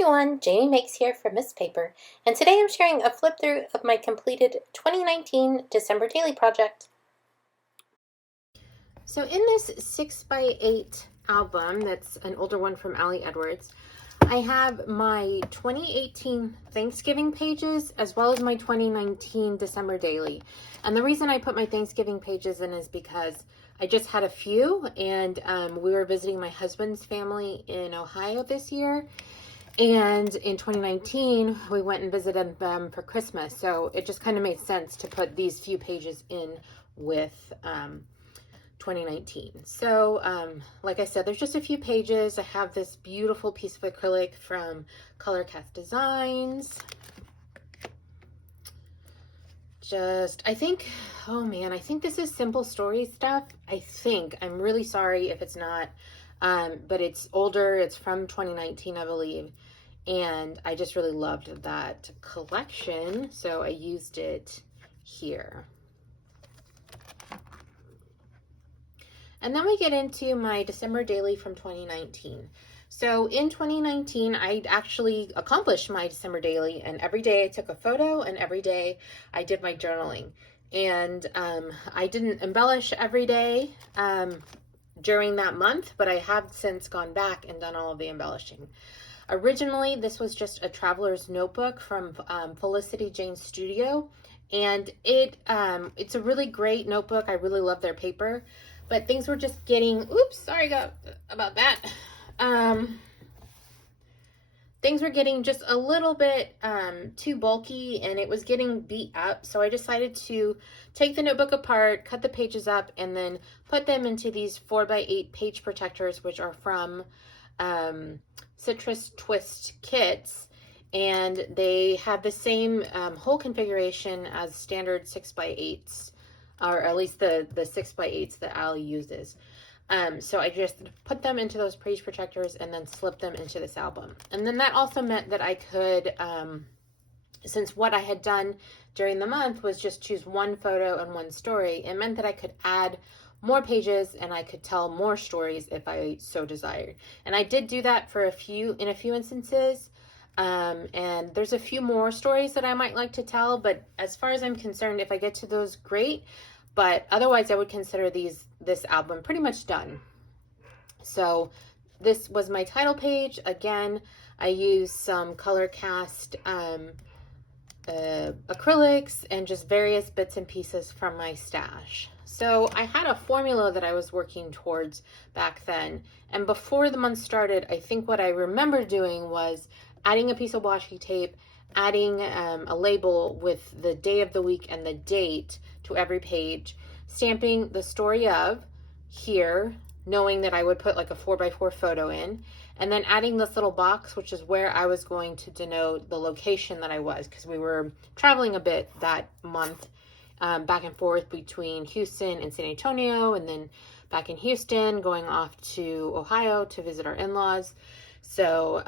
everyone, Jamie Makes here from Miss Paper, and today I'm sharing a flip through of my completed 2019 December daily project. So in this 6x8 album, that's an older one from Allie Edwards, I have my 2018 Thanksgiving pages as well as my 2019 December daily. And the reason I put my Thanksgiving pages in is because I just had a few, and we were visiting my husband's family in Ohio this year. And in 2019, we went and visited them for Christmas. So it just kind of made sense to put these few pages in with 2019. So like I said, there's just a few pages. I have this beautiful piece of acrylic from Color Cast Designs. I think this is Simple Story stuff. I'm really sorry if it's not, but it's older. It's from 2019, I believe. And I just really loved that collection, so I used it here. And then we get into my December daily from 2019. So in 2019, I actually accomplished my December daily, and every day I took a photo, and every day I did my journaling. And I didn't embellish every day during that month, but I have since gone back and done all of the embellishing. Originally, this was just a traveler's notebook from Felicity Jane's Studio, and it's a really great notebook. I really love their paper, but things were just getting, about that. Things were getting just a little bit too bulky, and it was getting beat up, so I decided to take the notebook apart, cut the pages up, and then put them into these 4x8 page protectors, which are from Citrus Twist kits, and they have the same whole configuration as standard 6x8s, or at least the 6x8s that Allie uses. So I just put them into those page protectors and then slipped them into this album. And then that also meant that I could, since what I had done during the month was just choose one photo and one story, it meant that I could add more pages and I could tell more stories if I so desired. And I did do that in a few instances. And there's a few more stories that I might like to tell, but as far as I'm concerned, if I get to those, great. But otherwise, I would consider this album pretty much done. So this was my title page. Again, I used some Color Cast acrylics and just various bits and pieces from my stash. So I had a formula that I was working towards back then. And before the month started, I think what I remember doing was adding a piece of washi tape, adding a label with the day of the week and the date to every page, stamping the story of here, knowing that I would put like a 4x4 photo in, and then adding this little box, which is where I was going to denote the location that I was, because we were traveling a bit that month, back and forth between Houston and San Antonio, and then back in Houston, going off to Ohio to visit our in-laws. So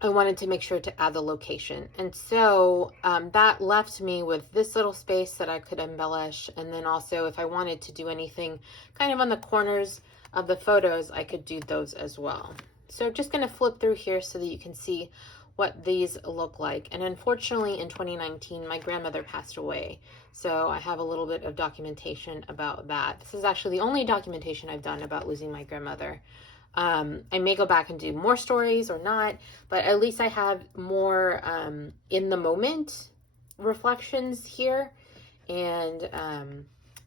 I wanted to make sure to add the location. And so that left me with this little space that I could embellish. And then also if I wanted to do anything kind of on the corners of the photos, I could do those as well. So just going to flip through here so that you can see what these look like. And unfortunately in 2019, my grandmother passed away. So I have a little bit of documentation about that. This is actually the only documentation I've done about losing my grandmother. I may go back and do more stories or not, but at least I have more in the moment reflections here. And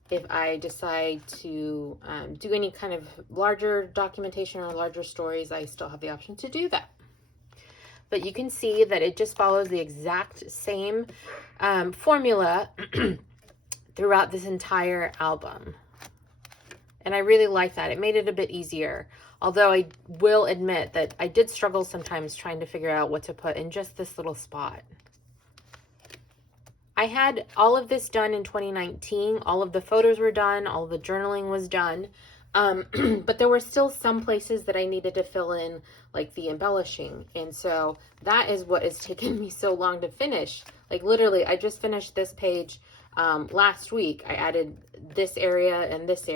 if I decide to do any kind of larger documentation or larger stories, I still have the option to do that. But you can see that it just follows the exact same formula throughout this entire album. And I really like that. It made it a bit easier. Although I will admit that I did struggle sometimes trying to figure out what to put in just this little spot. I had all of this done in 2019. All of the photos were done. All of the journaling was done. But there were still some places that I needed to fill in, like the embellishing. And so that is what has taken me so long to finish. Like literally, I just finished this page last week. I added this area and this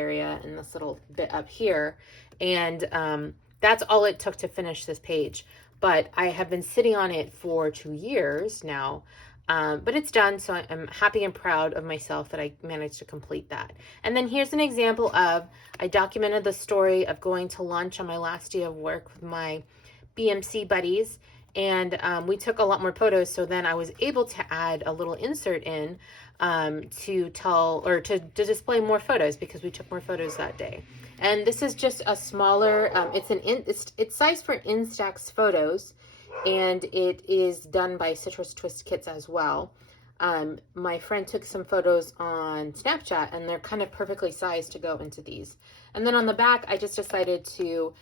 little bit up here. And that's all it took to finish this page. but I have been sitting on it for 2 years now. But it's done, so I'm happy and proud of myself that I managed to complete that. And then here's an example of, I documented the story of going to lunch on my last day of work with my BMC buddies, and we took a lot more photos, so then I was able to add a little insert in to tell, or to display more photos, because we took more photos that day. And this is just a smaller, it's sized for Instax photos, and it is done by Citrus Twist Kits as well. My friend took some photos on Snapchat, and they're kind of perfectly sized to go into these. And then on the back, I just decided to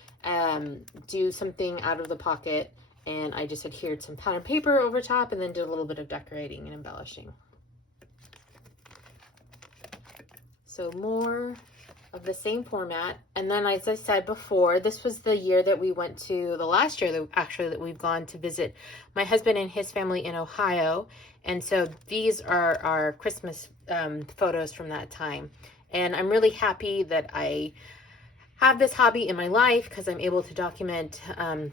do something out of the pocket, and I just adhered some pattern paper over top, and then did a little bit of decorating and embellishing. So more of the same format. And then, as I said before, this was the year that we went to, the last year that actually that we've gone to visit my husband and his family in Ohio. And so these are our Christmas photos from that time. And I'm really happy that I have this hobby in my life, because I'm able to document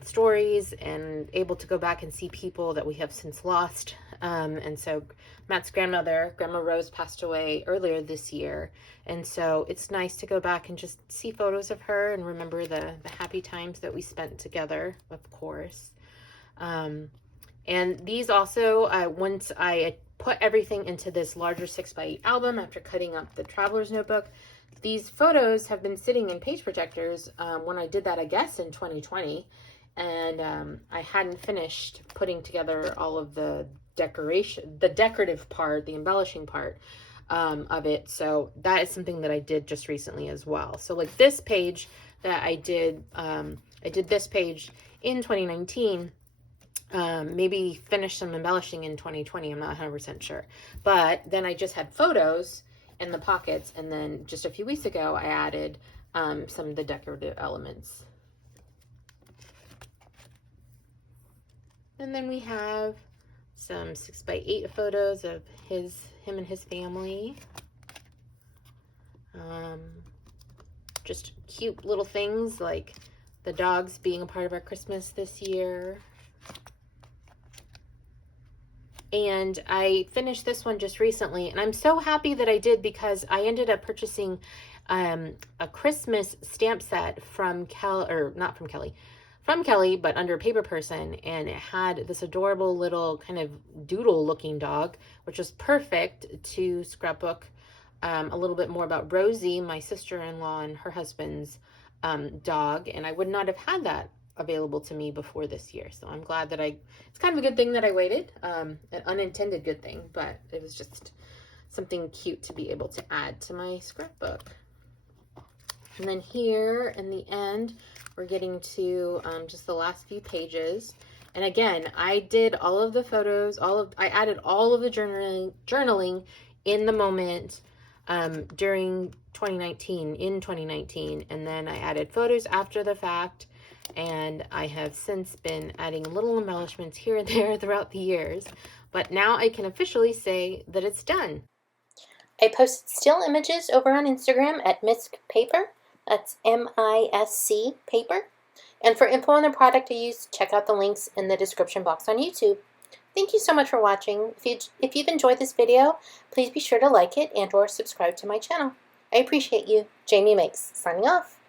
stories and able to go back and see people that we have since lost. And so Matt's grandmother, Grandma Rose, passed away earlier this year. And so it's nice to go back and just see photos of her and remember the happy times that we spent together, of course. And these also, once I put everything into this larger 6x8 album after cutting up the traveler's notebook, these photos have been sitting in page protectors when I did that, I guess, in 2020. And I hadn't finished putting together all of the decorative part, the embellishing part of it. So that is something that I did just recently as well. So like this page that I did this page in 2019, maybe finished some embellishing in 2020. I'm not 100% sure. But then I just had photos in the pockets, and then just a few weeks ago I added some of the decorative elements. And then we have some 6x8 photos of him and his family. Just cute little things like the dogs being a part of our Christmas this year. And I finished this one just recently, and I'm so happy that I did, because I ended up purchasing a Christmas stamp set from Kelly, but under Paper Person, and it had this adorable little kind of doodle looking dog, which was perfect to scrapbook a little bit more about Rosie, my sister-in-law, and her husband's dog, and I would not have had that available to me before this year. So I'm glad that it's kind of a good thing that I waited, an unintended good thing, but it was just something cute to be able to add to my scrapbook. And then here in the end, we're getting to just the last few pages. And again, I did all of the photos, I added all of the journaling in the moment during 2019, and then I added photos after the fact. And I have since been adding little embellishments here and there throughout the years, but now I can officially say that it's done. I posted still images over on Instagram at Misc Paper. That's MISC Paper. And for info on the product I used, check out the links in the description box on YouTube. Thank you so much for watching. If you've enjoyed this video, please be sure to like it and/or subscribe to my channel. I appreciate you. Jamie Makes, signing off.